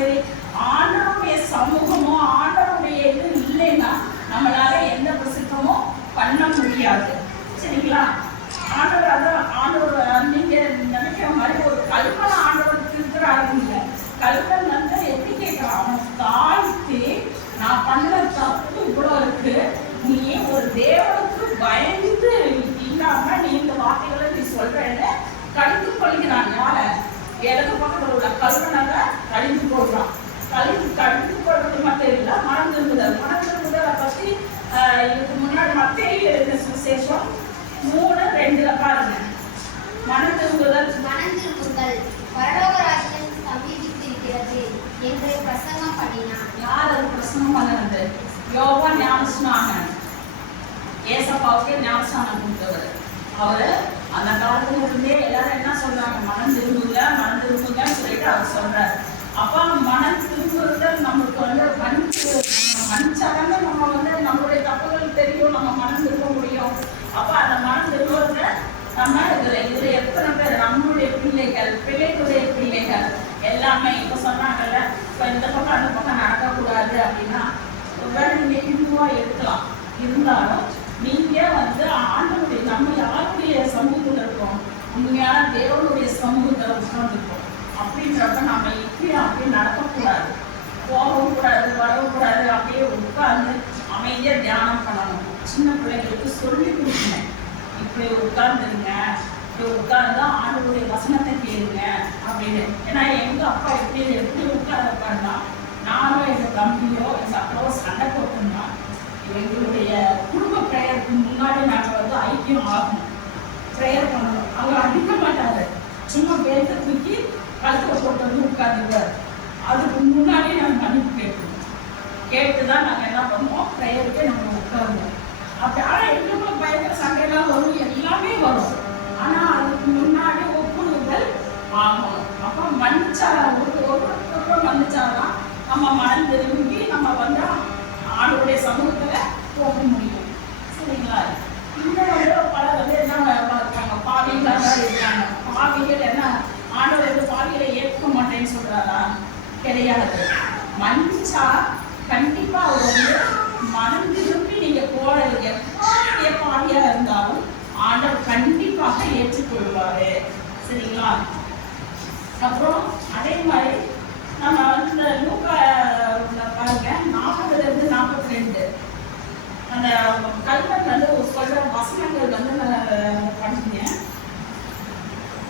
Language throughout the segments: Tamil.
சரி ஆண்டவருடைய சமூகமோ ஆண்டவருடைய இது இல்லைன்னா நம்மளால எந்த பிரசித்தமும் பண்ண முடியாது. சரிங்களா? ஆண்டவர் அதான் ஆண்டவர் நீங்க நினைக்கிற மாதிரி ஒரு கல்பனை ஆண்டவர் திருத்துறாருங்க கல்பன் வந்து எப்படி கேட்கலாம்? அவன் தாழ்த்தி நான் பண்ண தப்பு இவ்வளோ இருக்கு. நீ ஒரு தேவனுக்கு பயந்து இல்லாம நீ இந்த வார்த்தைகளை நீ சொல்றேன்னு கடிந்து கொள்கிறான். யார? இடது பக்கத்தில் உள்ள கல்வனாக கடிந்து கொள்றான் கழிந்து கடிந்து கொள்றது மட்டும் இல்லை மனம் திரும்புதல் மனம் திரும்புதலை பற்றி ஆஹ், இதுக்கு முன்னாடி சுவிசேஷம் மூணு ரெண்டுல பாருங்க. மனம் திரும்புதல் மனம் திரும்புங்கள் பரலோக ராஜ்யம் சமீபித்திருக்கிறது என்று பிரசங்கம் பண்ணினான் யார் அது பிரசங்கம் பண்ணது? யோகா ஞானஸ்நாகன் ஏசப்பாவுக்கு ஞானஸ்நானம் கொடுத்தவர். அவரு அந்த காலத்துல இருந்தே எல்லாரும் என்ன சொல்றாங்க மனம் திரும்புங்க மனம் திரும்புங்கன்னு சொல்லிட்டு அவர் சொல்றாரு. அப்ப மனம் திரும்புறது நம்மளுக்கு வந்து மன்னிச்சு மன்னிச்சாதானே நம்ம வந்து நம்மளுடைய தப்புகள் தெரியும் நம்ம மனம் திரும்ப முடியும் அப்ப அந்த மனம் திரும்புறத நம்ம இதுல இதுல எத்தனை பேர் நம்மளுடைய பிள்ளைகள் பிள்ளைகளுடைய பிள்ளைகள் எல்லாமே இப்ப சொன்னாங்கல்ல இப்ப இந்த பக்கம் அந்த பக்கம் நடக்கக்கூடாது அப்படின்னா ஒருவேளை நீங்க இந்துவா இருக்கலாம். இருந்தாலும் நீங்க வந்து ஆண்டனுடைய நம்ம யாருடைய சமூகத்துல இருக்கோம்? உண்மையான தேவனுடைய சமூகத்துல உட்கார்ந்துருக்கோம். அப்படின்றப்ப நம்ம இப்படி அப்படியே நடக்கக்கூடாது. போகவும் கூடாது வரவும் கூடாது. அப்படியே உட்கார்ந்து அமைதியா தியானம் பண்ணணும். சின்ன பிள்ளைங்களுக்கு சொல்லி கொடுக்கணும். இப்படி உட்கார்ந்துருங்க. இப்படி உட்கார்ந்து ஆண்டவருடைய வசனத்தை கேளுங்க அப்படின்னு. ஏன்னா எங்க அப்பா எப்படி எப்படி உட்கார உட்கார்ந்தா நானும் எங்க தம்பியோ எங்க அப்பாவோ சண்டை போட்டோம்னா எங்களுடைய குடும்ப பிரேயருக்கு முன்னாடி நாங்கள் வந்து ஐக்கியம் ஆகணும். ப்ரேயர் பண்ணணும். அவர் அடிக்க மாட்டாரு சும்மா பேத்த தூக்கி கழுத்தில் போட்டு வந்து உட்காந்துருவார் அதுக்கு முன்னாடி நாங்கள் மன்னிப்பு கேட்கணும். கேட்டு தான் நாங்கள் என்ன பண்ணுவோம்? ப்ரேயருக்கு நம்ம உட்காருவோம் அப்படி ஆனால் எங்களுக்குள்ள பயங்கர சண்டையெல்லாம் எல்லாமே வரும். ஆனால் அதுக்கு முன்னாடி ஒப்புதல் ஆகணும் அப்போ மன்னிச்சா ஒரு ஒருத்தருக்கும் மன்னிச்சாதான் நம்ம மனம் திரும்பி நம்ம வந்து ஆளுடைய சமூகத்தில் போக முடியும். சரிங்களா? இன்னும் வந்து பல வந்து என்ன இருக்காங்க பாவிகளாக இருக்காங்க. பாவிகள் என்ன? ஆண்டவர் வந்து பாவிகளை ஏற்க மாட்டேன்னு சொல்றாரா? கிடையாது. மன்னிச்சா கண்டிப்பா அவர் வந்து மனம் திரும்பி நீங்க போற எவ்வளவு பாவியா இருந்தாலும் ஆண்டவர் கண்டிப்பாக சரிங்களா? அப்புறம் அதே மாதிரி நம்ம வந்து இந்த லூக்கா பாருங்க நாற்பதுல இருந்து நாற்பத்தி ரெண்டு. அந்த கல்வன் வந்து ஒரு சொல்ற வசனங்கள் வந்து நான் படிச்சேன்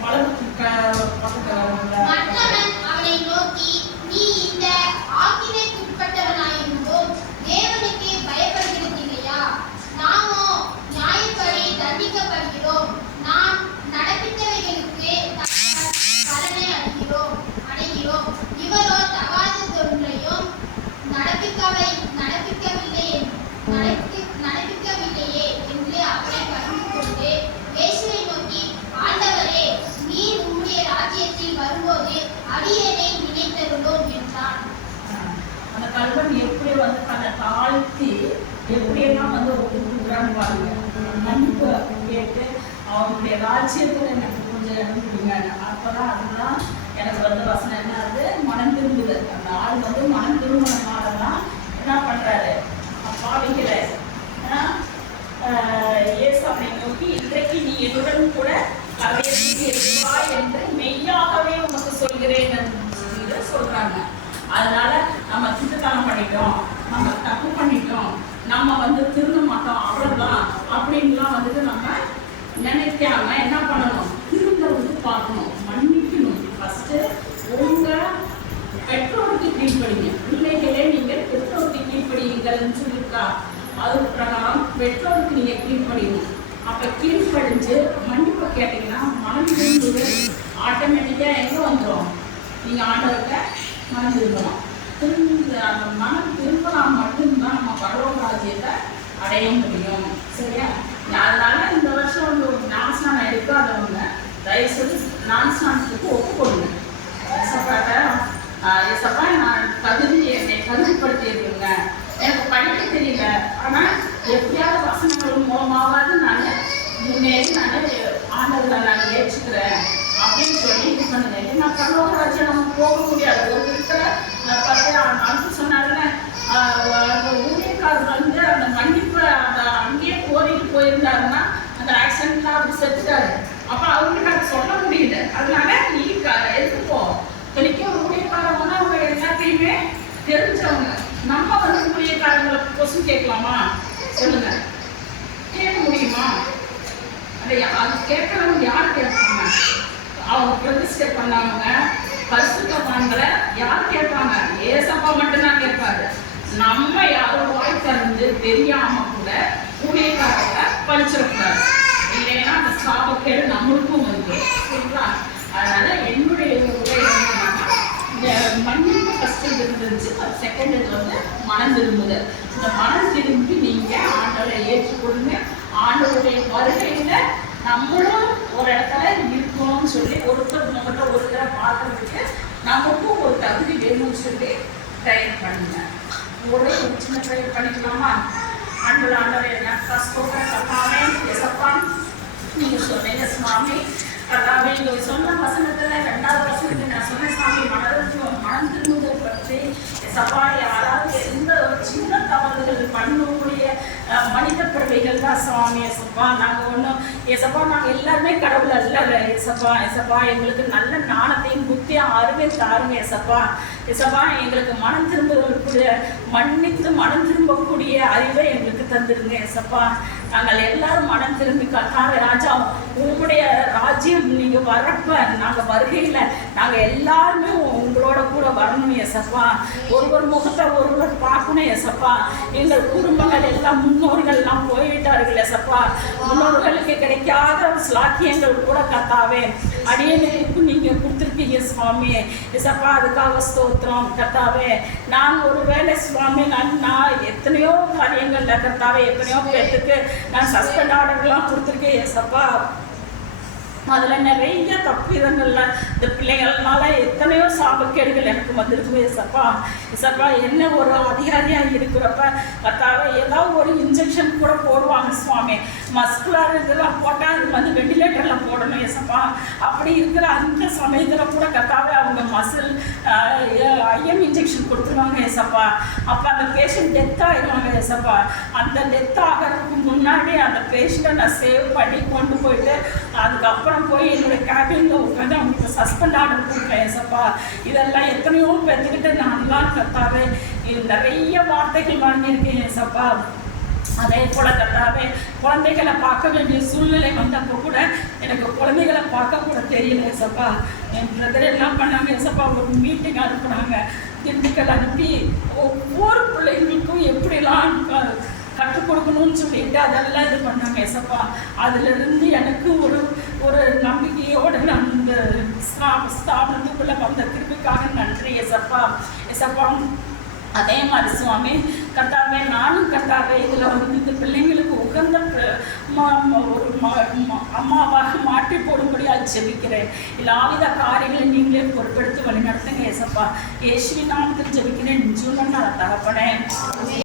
வலது க- பக்கத்துல உள்ள மற்றவன் அவனை நோக்கி நீ இந்த ஆக்கினைக்குட்பட்டவனாயிருந்தும் தேவனுக்கு பயப்படுகிறதில்லையா நாமோ நியாயப்படி தண்டிக்கப்படுகிறோம் நாம் நடப்பித்தவைகளுக்கு தக்க பலனை அடைகிறோம் அடைகிறோம் இவரோ தகாததொன்றையும் நடப்பிக்கவை நடப்பிக்கவில்லை என்- நடப்பி நடப்பிக்கவில்லையே என்று அவரை பகிர்ந்து கொண்டு இயேசுவை நோக்கி ஆண்டவரே நீர் உம்முடைய ராஜ்யத்தில் வரும்போது அடியேனை நினைத்தருளோம் என்றான். அந்த கல்வன் எப்படி வந்து தன்னை தாழ்த்தி எப்படியெல்லாம் வந்து ஒப்புக்கிறான்னு பாருங்க மன்னிப்பு கேட்டு அவனுடைய ராஜ்யத்தில் எனக்கு கொஞ்சம் இடம் கொடுங்க அப்பதான் அதுதான் எனக்கு வந்து வசனம் என்ன அது மனம் திரும்புதல் அந்த ஆள் வந்து மனம் திரும்பினால தான் என்ன பண்றாரு பாவிகளை இயேசுவை நோக்கி இன்றைக்கு நீ என்னுடன் கூட கரையேறி இருப்பாய் என்று மெய்யாகவே உனக்கு சொல்கிறேன் என்று சொல்றாங்க அதனால நம்ம பண்ணிட்டோம். நம்ம தப்பு பண்ணிட்டோம். நம்ம வந்து திருந்த மாட்டோம். அவ்வளவுதான். அப்படின்லாம் வந்துட்டு நம்ம நினைக்காம என்ன பண்ணணும்? திருந்தவருக்கு பார்க்கணும். மன்னிக்கணும். ஃபர்ஸ்ட் உங்க பெற்றோருக்கு கீழ்ப்படிங்க. பிள்ளைகளே நீங்கள் பெற்றோருக்கு கீழ்ப்படியுங்கள்னு சொல்லியிருக்கா. அது பிரகாரம் பெற்றோருக்கு நீங்க கீழ்ப்படியணும். அப்ப கீழ்படிஞ்சு மன்னிப்பு கேட்டீங்கன்னா மனம் திரும்புது ஆட்டோமேட்டிக்கா எங்க வந்துடும் நீங்க ஆண்டவர்கிட்ட மறந்துருக்கலாம். திரும்ப அந்த மனம் திரும்பினா மட்டும்தான் நம்ம பரவராஜ்யத்தை அடைய முடியும். சரியா? அதனால இந்த வருஷம் வந்து ஒரு ஞானஸ்நானம் எடுக்காதவங்க தயவுசெய்து ஞானஸ்நானத்துக்கு ஒப்புக்கொள்ளுங்க. ஏசப்பாட்ட ஆஹ் ஏசப்பா நான் தகுதி என்னை தகுதிப்படுத்தியிருக்கேங்க. எனக்கு படிக்க தெரியல. ஆனால் எப்படியாவது வசனங்கள் மூலமாவது நான் முன்னேறி நான் ஆண்டவர்களை நான் ஏற்றுக்கிறேன் அப்படின்னு சொல்லி இது பண்ணுங்க. ஏன்னா பரலோக ராஜ்யம் நம்ம போக முடியாது. ஒரு இருக்கிற பார்த்து அனுப்ப சொன்னாருன்னு அந்த ஊழியக்காரர் வந்து அந்த மன்னிப்பு அந்த அங்கேயே கோரிட்டு போயிருந்தாருன்னா அந்த ஆக்சிடென்ட்லாம் அப்படி செத்துட்டாரு அப்போ அவங்களுக்கு அதை சொல்ல முடியல அதனால நீ க- எதுக்கு போ இன்னைக்கு ஊழியக்காரவங்க அவங்க எல்லாத்தையுமே தெரிஞ்சவங்க நம்ம வந்து ஊழியக்காரங்களை கொசு கேட்கலாமா சொல்லுங்க கேட்க முடியுமா அது யா- அது கேட்கறவங்க யார் கேட்பாங்க அவங்க பிரதிஷ்டை பண்ணாமல் பரிசுத்தவான்களை யார் கேட்பாங்க? ஏசப்பா மட்டும்தான் கேட்பாரு. நம்ம யாரும் வாய் திறந்து தெரியாம கூட ஊழியக்காரங்களை பறிச்சிடக்கூடாது இல்லைன்னா அந்த சாபக்கேடு நம்மளுக்கும் வருது சரிங்களா அதனால என்னுடைய உடைய இந்த மன்னிப்பு ஃபர்ஸ்ட் இருந்துச்சு செகண்ட் இது வந்து மனம் திரும்புதல் இந்த மனம் திரும்பி நீங்க ஆண்டவரை ஏற்றுக்கொடுங்க ஆண்டவருடைய வருகையில நம்மளும் ஒரு இடத்துல இருக்கணும்னு சொல்லி ஒருத்தர் நம்மகிட்ட ஒருத்தரை பார்க்கறதுக்கு நமக்கும் ஒரு தகுதி வேணும்னு சொல்லி ட்ரைன் பண்ணுங்க ஒரு சின்ன ட்ரை பண்ணிக்கலாமா? ஆண்டவர் ஆண்டவர் என்ன கஷ்டப்பட்ட சப்பாவே எசப்பா நீங்கள் சொன்னீங்க சுவாமி. அதாவது நீங்கள் சொன்ன வசனத்தில் ரெண்டாவது வசனத்துல நான் சொன்ன சாமி மனதிற்கு மனம் திரும்புதல் பற்றி எசப்பா யாராவது எந்த ஒரு சின்ன தவறுகள் பண்ணக்கூடிய மனித பிறவைகள் தான் சுவாமி எசப்பா. நாங்கள் ஒன்றும் எசப்பா நாங்கள் எல்லாருமே கடவுள் அல்ல. எசப்பா எசப்பா எங்களுக்கு நல்ல நாணத்தையும் புத்தியும் அறிவையும் தாருங்க எசப்பா. எசப்பா எங்களுக்கு மனம் திரும்பக்கூடிய மன்னித்து மனம் திரும்பக்கூடிய அறிவை எங்களுக்கு தந்துருங்க எசப்பா. நாங்கள் எல்லாரும் மனம் திரும்பி கத்தாங்க ராஜா உங்களுடைய ராஜ்யம் நீங்கள் வரப்ப நாங்கள் வருகையில நாங்க எல்லாருமே உங்களோட கூட வரணும் எசப்பா ஒருவர் முகத்தை ஒருவர் பார்க்கணும் எசப்பா எங்கள் குடும்பங்கள் எல்லாம் முன்னோர்கள் எல்லாம் போய்விட்டார்கள் எசப்பா முன்னோர்களுக்கு கிடைக்காத ஸ்லாக்கியங்கள் கூட கத்தாவே. அடியனுக்கு நீங்க கொடுத்துருக்கீங்க சுவாமி. எசப்பா அதுக்காக ஸ்தோத்திரம் கத்தாவே. நான் ஒருவேளை சுவாமி நான் நான் எத்தனையோ காரியங்கள்ல கத்தாவே. எத்தனையோ பேர்த்துக்கு நான் சஸ்பெண்ட் ஆர்டர்லாம் கொடுத்துருக்கேன் எசப்பா அதில் நிறைய தப்பிதங்கள்ல இந்த பிள்ளைகள்னால எத்தனையோ சாபக்கேடுகள் எனக்கு வந்திருக்கு சப்பா சப்பா என்ன ஒரு அதிகாரியாக இருக்கிறப்ப பத்தாவது ஏதாவது ஒரு இன்ஜெக்ஷன் கூட போடுவாங்க சுவாமி. மஸ்குலர் இதெல்லாம் போட்டால் அது வந்து வெண்டிலேட்டரில் போடணும் ஏசப்பா அப்படி இருக்கிற அந்த சமயத்தில் கூட கத்தாவே அவங்க மசில் ஐஎம் இன்ஜெக்ஷன் கொடுத்துருவாங்க எசப்பா அப்போ அந்த பேஷண்ட் டெத் ஆகிடுவாங்க எசப்பா அந்த டெத் ஆகிறதுக்கு முன்னாடி அந்த பேஷண்ட்டை நான் சேவ் பண்ணி கொண்டு போயிட்டு அதுக்கப்புறம் போய் என்னுடைய கேபினில் உட்காந்து அவங்களுக்கு சஸ்பெண்ட் ஆர்டர் கொடுப்பேன் எசப்பா இதெல்லாம் எத்தனையோ பேர்த்துக்கிட்ட நான்லாம் கத்தாவே. நிறைய வார்த்தைகள் வாங்கியிருக்கேன் எசப்பா அதே போல கத்தாவே குழந்தைகளை பார்க்க வேண்டிய சூழ்நிலை வந்தப்போ கூட எனக்கு குழந்தைகளை பார்க்க கூட தெரியல ஏசப்பா. என் பிரதர் எல்லாம் பண்ணாங்க ஏசப்பா. ஒரு மீட்டிங் அனுப்புனாங்க. திண்டுக்கல் அனுப்பி ஒவ்வொரு பிள்ளைங்களுக்கும் எப்படிலாம் கற்றுக் கொடுக்கணும்னு சொல்லிட்டு அதெல்லாம் இது பண்ணாங்க ஏசப்பா. அதுலேருந்து எனக்கு ஒரு ஒரு நம்பிக்கையோடு நான் இந்த ஸ்தா- ஸ்தாபனத்துக்குள்ள வந்த திருப்பிக்காக நன்றி ஏசப்பா. ஏசப்பா அதே மாதிரி சுவாமி கர்த்தாவே நானும் கர்த்தாவே இதில் வந்து இந்த பிள்ளைங்களுக்கு உகந்த ஒரு அம்மாவாக மாற்றி போடும்படியாக ஜெபிக்கிறேன். எல்லாவித காரியங்களை நீங்களே பொறுப்பெடுத்து வழி நடத்துங்க ஏசப்பா. ஏசுவி நாமத்தில் ஜெபிக்கிறேன். அதை தகப்பனேன்